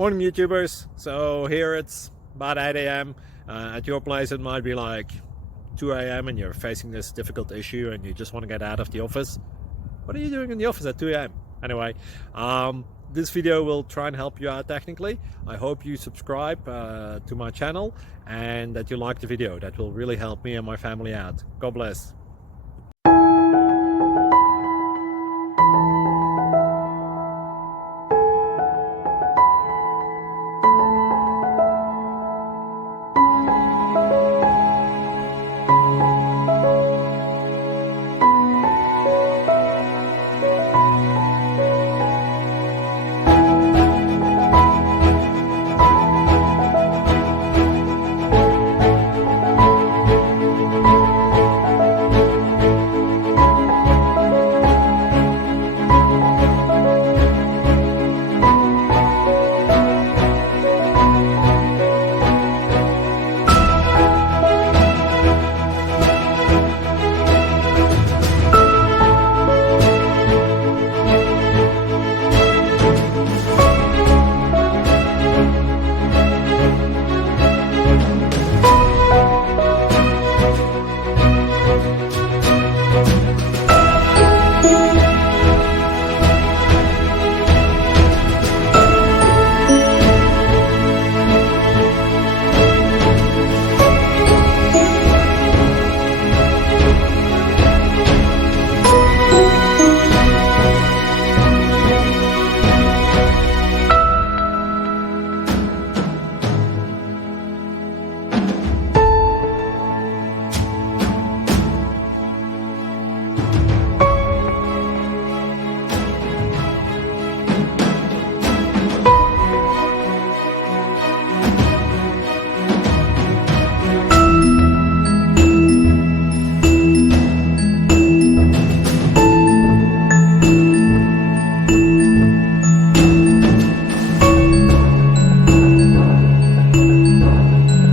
Morning YouTubers. So here it's about 8 a.m. At your place it might be like 2 a.m. and you're facing this difficult issue and you just want to get out of the office. What are you doing in the office at 2 a.m.? Anyway, this video will try and help you out technically. I hope you subscribe to my channel and that you like the video. That will really help me and my family out. God bless.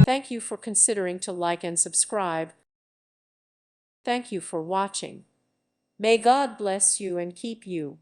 Thank you for considering to like and subscribe. Thank you for watching. May God bless you and keep you.